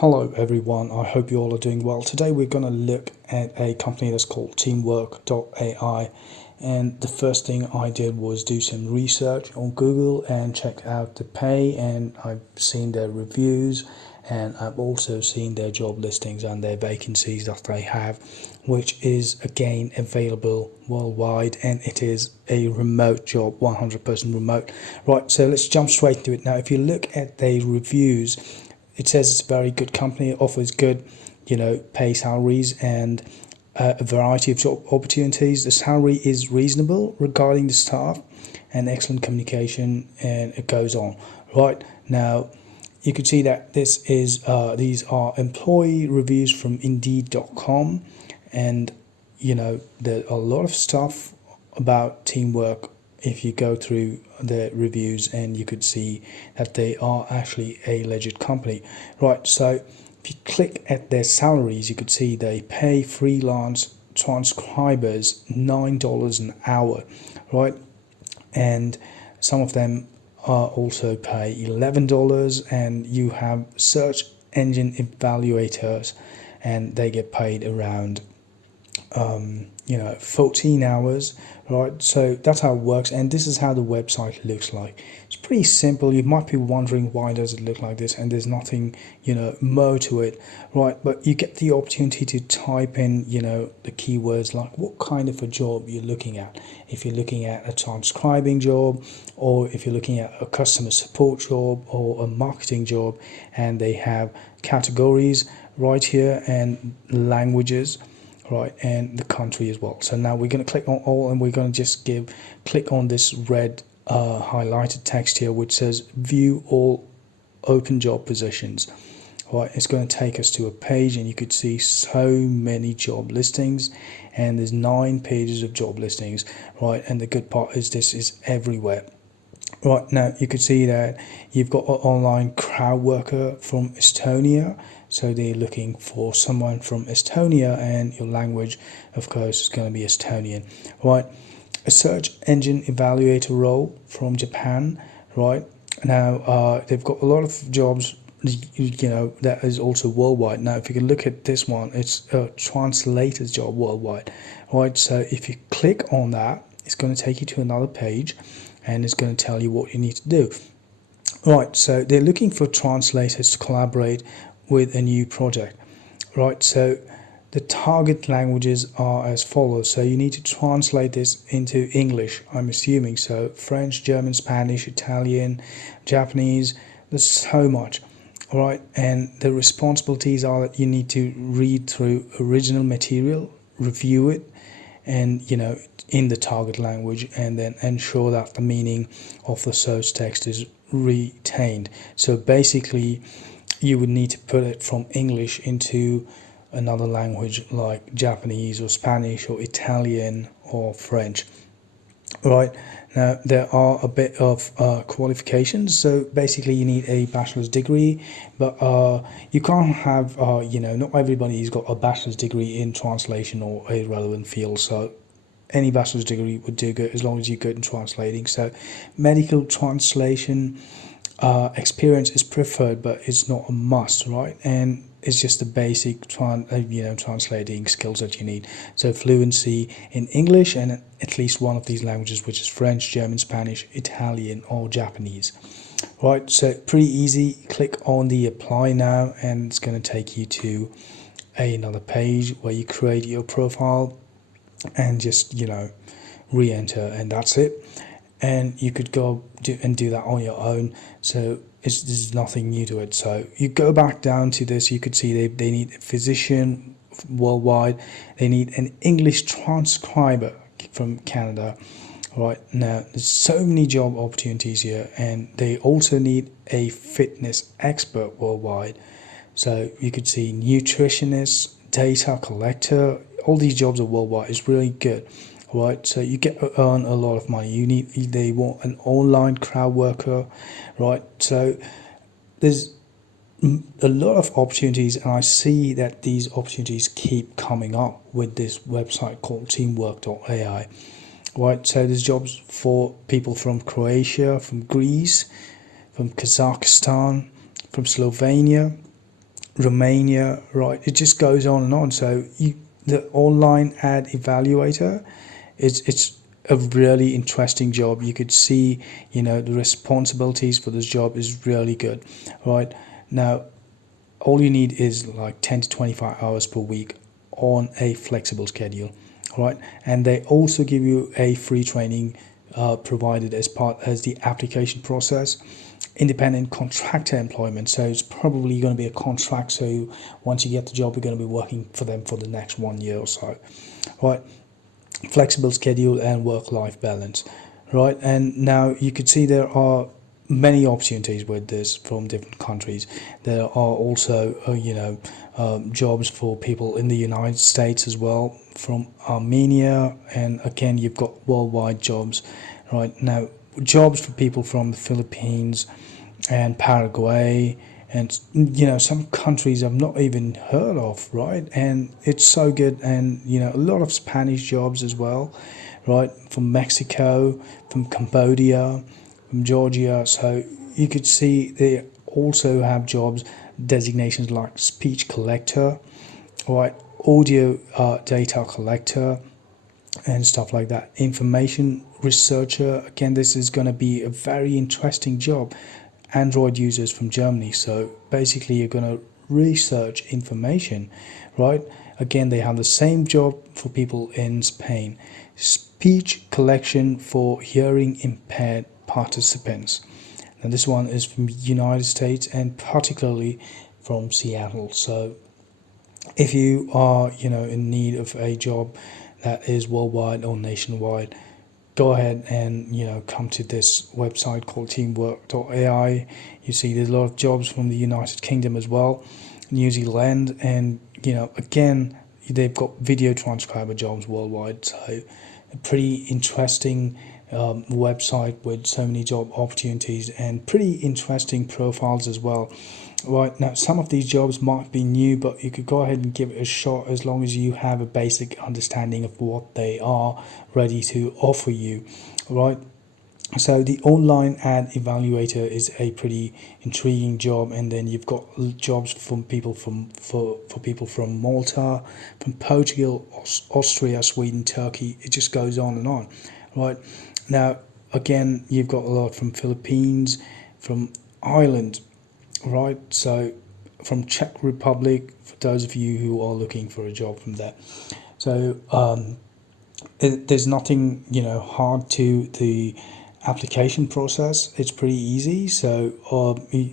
Hello everyone, I hope you all are doing well. Today we're going to look at a company that's called teamwork.ai, and the first thing I did was do some research on Google and check out the pay, and I've seen their reviews, and I've also seen their job listings and their vacancies that they have, which is again available worldwide, and it is a remote job, 100% remote. Right, so let's jump straight to it. Now if you look at the reviews, it says it's a very good company, offers good, pay salaries and a variety of job opportunities. The salary is reasonable regarding the staff and excellent communication, and it goes on. Right now, you could see that these are employee reviews from Indeed.com, and there are a lot of stuff about teamwork if you go through the reviews, and you could see that they are actually a legit company. Right, so if you click at their salaries, you could see they pay freelance transcribers $9 an hour, right? And some of them also pay $11, and you have search engine evaluators, and they get paid around 14 hours, right? So that's how it works, and this is how the website looks like. It's pretty simple. You might be wondering, why does it look like this? And there's nothing more to it, right? But you get the opportunity to type in the keywords, like what kind of a job you're looking at. If you're looking at a transcribing job, or if you're looking at a customer support job or a marketing job, and they have categories right here and languages, right, and the country as well. So now we're going to click on all, and we're going to just click on this red highlighted text here, which says view all open job positions. Right, it's going to take us to a page, and you could see so many job listings, and there's 9 pages of job listings, right? And the good part is this is everywhere. Right, now you could see that you've got an online crowd worker from Estonia, so they're looking for someone from Estonia, and your language of course is going to be Estonian. Right, a search engine evaluator role from Japan. Right, now they've got a lot of jobs, that is also worldwide. Now if you can look at this one, it's a translator's job worldwide. Right, so if you click on that, it's going to take you to another page, and it's going to tell you what you need to do. Right, so they're looking for translators to collaborate with a new project. Right, so the target languages are as follows. So you need to translate this into English, I'm assuming. So French, German, Spanish, Italian, Japanese, there's so much. All right, and the responsibilities are that you need to read through original material, review it, and in the target language, and then ensure that the meaning of the search text is retained. So basically you would need to put it from English into another language like Japanese or Spanish or Italian or French. Right, now there are a bit of qualifications. So basically you need a bachelor's degree, but you can't have not everybody's got a bachelor's degree in translation or a relevant field. So any bachelor's degree would do good as long as you're good in translating. So medical translation experience is preferred, but it's not a must, right? And it's just the basic translating skills that you need. So fluency in English and at least one of these languages, which is French, German, Spanish, Italian or Japanese. Right, so pretty easy. Click on the apply now, and it's going to take you to another page where you create your profile and just re-enter, and that's it. And you could go do that on your own. So there's nothing new to it. So you go back down to this, you could see they need a physician worldwide, they need an English transcriber from Canada. Right, now there's so many job opportunities here, and they also need a fitness expert worldwide. So you could see nutritionist, data collector, all these jobs are worldwide. It's really good. Right, so you get to earn a lot of money. They want an online crowd worker. Right, so there's a lot of opportunities, and I see that these opportunities keep coming up with this website called teamwork.ai. Right, so there's jobs for people from Croatia, from Greece, from Kazakhstan, from Slovenia, Romania, right? It just goes on and on. So the online ad evaluator, it's a really interesting job. You could see, the responsibilities for this job is really good, right? Now, all you need is like 10 to 25 hours per week on a flexible schedule, right? And they also give you a free training provided as part as the application process. Independent contractor employment, so it's probably going to be a contract, so once you get the job you're going to be working for them for the next 1 year or so, right? Flexible schedule and work-life balance, right? And now you could see there are many opportunities with this from different countries. There are also, jobs for people in the United States as well, from Armenia, and again, you've got worldwide jobs, right? Now, jobs for people from the Philippines and Paraguay, and some countries I've not even heard of, right? And it's so good, and a lot of Spanish jobs as well, right? From Mexico, from Cambodia, from Georgia. So you could see they also have jobs designations like speech collector, right? Audio data collector, and stuff like that. Information researcher, again, this is going to be a very interesting job. Android users from Germany, so basically you're going to research information, right? Again, they have the same job for people in Spain. Speech collection for hearing impaired participants. Now this one is from the United States, and particularly from Seattle. So if you are in need of a job that is worldwide or nationwide, go ahead and come to this website called teamwork.ai. You see there's a lot of jobs from the United Kingdom as well, New Zealand, and again, they've got video transcriber jobs worldwide. So a pretty interesting website with so many job opportunities and pretty interesting profiles as well. Right now, some of these jobs might be new, but you could go ahead and give it a shot as long as you have a basic understanding of what they are ready to offer you, right? So the online ad evaluator is a pretty intriguing job, and then you've got jobs from people for people from Malta, from Portugal, Austria, Sweden, Turkey. It just goes on and on, right? Now, again, you've got a lot from Philippines, from Ireland, right? So from Czech Republic, for those of you who are looking for a job from there. So there's nothing hard to the application process. It's pretty easy. So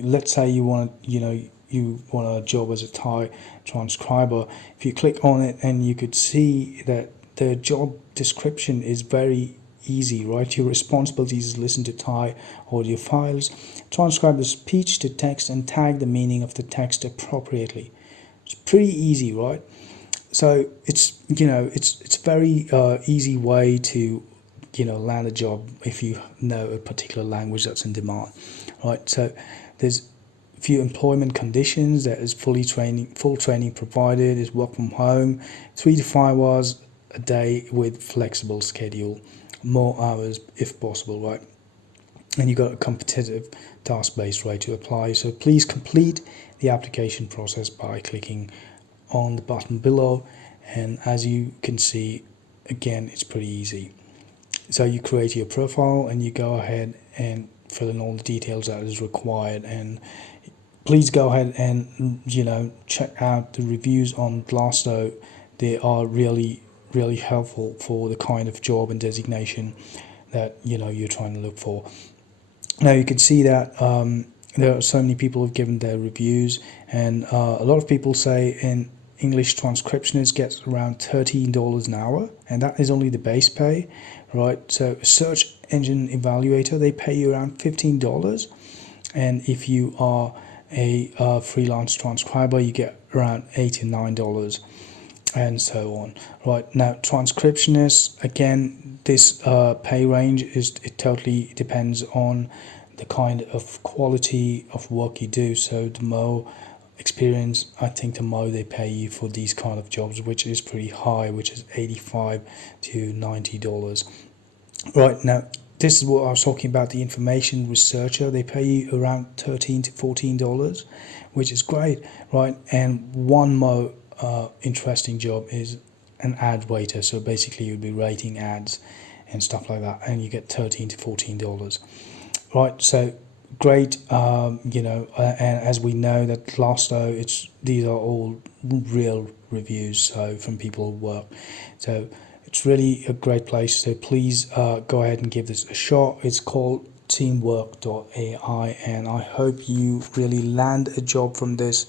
let's say you want a job as a Thai transcriber. If you click on it, and you could see that the job description is very easy, right? Your responsibilities is listen to Thai audio files, transcribe the speech to text, and tag the meaning of the text appropriately. It's pretty easy, right? So it's it's very easy way to land a job if you know a particular language that's in demand, right? So there's a few employment conditions. There is full training provided. Is work from home, 3 to 5 hours a day with flexible schedule, more hours if possible, right? And you got a competitive task-based rate to apply. So please complete the application process by clicking on the button below, and as you can see, again, it's pretty easy. So you create your profile and you go ahead and fill in all the details that is required, and please go ahead and check out the reviews on Glassdoor. They are really helpful for the kind of job and designation that you're trying to look for. Now you can see that there are so many people who've given their reviews, and a lot of people say an English transcriptionist gets around $13 an hour, and that is only the base pay, right? So a search engine evaluator, they pay you around $15, and if you are a freelance transcriber, you get around $8 to $9, and so on. Right now, transcriptionists, again, this pay range it totally depends on the kind of quality of work you do. So the more experience, I think the more they pay you for these kind of jobs, which is pretty high, which is $85 to $90. Right now, this is what I was talking about, the information researcher. They pay you around $13 to $14, which is great, right? And one more interesting job is an ad waiter. So basically you'll be rating ads and stuff like that, and you get $13 to $14, right? So great, and as we know that Glassdoor, these are all real reviews, so from people who work. So it's really a great place. So please go ahead and give this a shot. It's called teamwork.ai, and I hope you really land a job from this,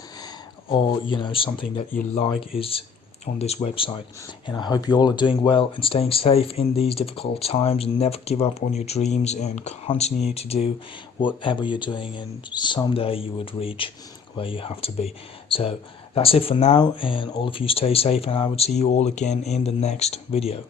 or something that you like is on this website. And I hope you all are doing well and staying safe in these difficult times, and never give up on your dreams and continue to do whatever you're doing, and someday you would reach where you have to be. So that's it for now, and all of you stay safe, and I would see you all again in the next video.